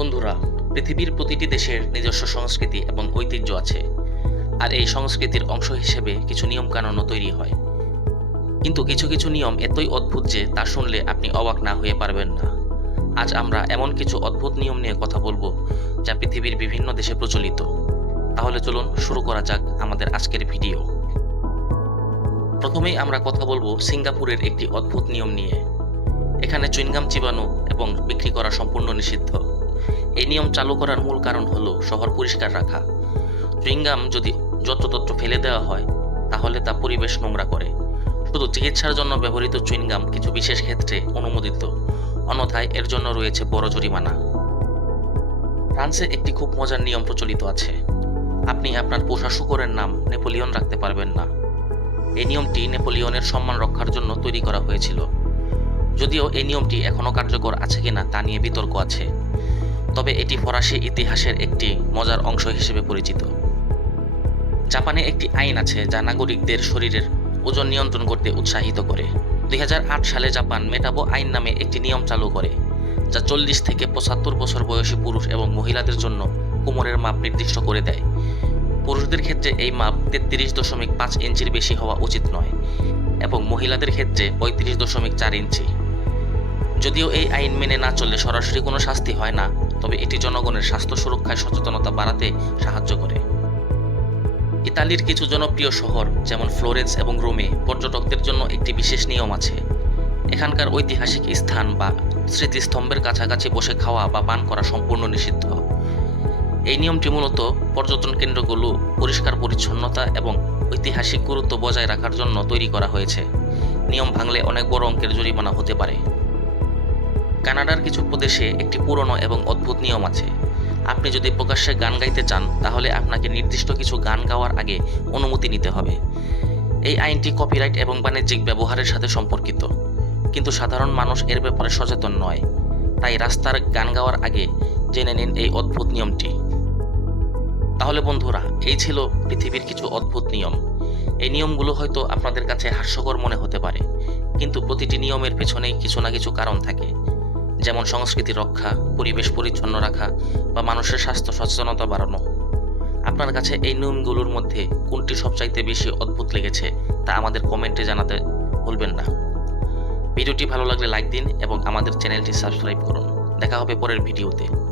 বন্ধুরা, পৃথিবীর প্রতিটি দেশের নিজস্ব সংস্কৃতি এবং ঐতিহ্য আছে, আর এই সংস্কৃতির অংশ হিসেবে কিছু নিয়মকানুনও তৈরি হয়। কিন্তু কিছু কিছু নিয়ম এতই অদ্ভুত যে তা শুনলে আপনি অবাক না হয়ে পারবেন না। আজ আমরা এমন কিছু অদ্ভুত নিয়ম নিয়ে কথা বলব, যা পৃথিবীর বিভিন্ন দেশে প্রচলিত। তাহলে চলুন শুরু করা যাক আমাদের আজকের ভিডিও। প্রথমেই আমরা কথা বলব সিঙ্গাপুরের একটি অদ্ভুত নিয়ম নিয়ে। এখানে চুইনগাম চিবানো এবং বিক্রি করা সম্পূর্ণ নিষিদ্ধ। এই নিয়ম চালু করার মূল কারণ হলো শহর পরিষ্কার রাখা। চুইংগাম যদি যত্রতত্র ফেলে দেওয়া হয়, তাহলে তা পরিবেশ নোংরা করে। শুধু চিকিৎসার জন্য ব্যবহৃত চুইংগাম কিছু বিশেষ ক্ষেত্রে অনুমোদিত, অন্যথায় এর জন্য রয়েছে বড় জরিমানা। ফ্রান্সে একটি খুব মজার নিয়ম প্রচলিত আছে। আপনি আপনার পোষা শুকরের নাম নেপোলিয়ন রাখতে পারবেন না। এই নিয়মটি নেপোলিয়নের সম্মান রক্ষার জন্য তৈরি করা হয়েছিল। যদিও এই নিয়মটি এখনও কার্যকর আছে কিনা তা নিয়ে বিতর্ক আছে। তবে এটি ফরাসি ইতিহাসের একটি মজার অংশ হিসেবে পরিচিত। জাপানে একটি আইন আছে যা নাগরিকদের শরীরের ওজন নিয়ন্ত্রণ করতে উৎসাহিত করে। দুই হাজার আট সালে জাপান মেটাবো আইন নামে একটি নিয়ম চালু করে, যা চল্লিশ থেকে পঁচাত্তর বছর বয়সী পুরুষ এবং মহিলাদের জন্য কোমরের মাপ নির্দিষ্ট করে দেয়। পুরুষদের ক্ষেত্রে এই মাপ তেত্রিশ দশমিক পাঁচ ইঞ্চির বেশি হওয়া উচিত নয় এবং মহিলাদের ক্ষেত্রে পঁয়ত্রিশ দশমিক চার ইঞ্চি। যদিও এই আইন মেনে না চললে সরাসরি কোনো শাস্তি হয় না, তবে এটি জনগণের স্বাস্থ্য সুরক্ষায় সচেতনতা বাড়াতে সাহায্য করে। ইতালির কিছু জনপ্রিয় শহর, যেমন ফ্লোরেন্স এবং রোমে, পর্যটকদের জন্য একটি বিশেষ নিয়ম আছে। এখানকার ঐতিহাসিক স্থান বা স্মৃতিস্তম্ভের কাছাকাছি বসে খাওয়া বা পান করা সম্পূর্ণ নিষিদ্ধ। এই নিয়মটি মূলত পর্যটন কেন্দ্রগুলো পরিষ্কার পরিচ্ছন্নতা এবং ঐতিহাসিক গুরুত্ব বজায় রাখার জন্য তৈরি করা হয়েছে। নিয়ম ভাঙলে অনেক বড় অঙ্কের জরিমানা হতে পারে। কানাডার কিছু প্রদেশে একটি পুরনো এবং অদ্ভুত নিয়ম আছে। আপনি যদি প্রকাশ্যে গান গাইতে চান, তাহলে আপনাকে নির্দিষ্ট কিছু গান গাওয়ার আগে অনুমতি নিতে হবে। এই আইনটি কপিরাইট এবং বাণিজ্যিক ব্যবহারের সাথে সম্পর্কিত। কিন্তু সাধারণ মানুষ এর ব্যাপারে সচেতন নয়। তাই রাস্তার গান গাওয়ার আগে জেনে নিন এই অদ্ভুত নিয়মটি। তাহলে বন্ধুরা, এই ছিল পৃথিবীর কিছু অদ্ভুত নিয়ম। এই নিয়মগুলো হয়তো আপনাদের কাছে হাস্যকর মনে হতে পারে। কিন্তু প্রতিটি নিয়মের পেছনেই কিছু না কিছু কারণ থাকে। যেমন সংস্কৃতি রক্ষা, পরিবেশ পরিচ্ছন্ন রাখা বা মানুষের স্বাস্থ্য সচেতনতা বাড়ানো। আপনার কাছে এই নিয়মগুলোর মধ্যে কোনটি সবচাইতে বেশি অদ্ভুত লেগেছে তা আমাদের কমেন্টে জানাতে ভুলবেন না। ভিডিওটি ভালো লাগলে লাইক দিন এবং আমাদের চ্যানেলটি সাবস্ক্রাইব করুন। দেখা হবে পরের ভিডিওতে।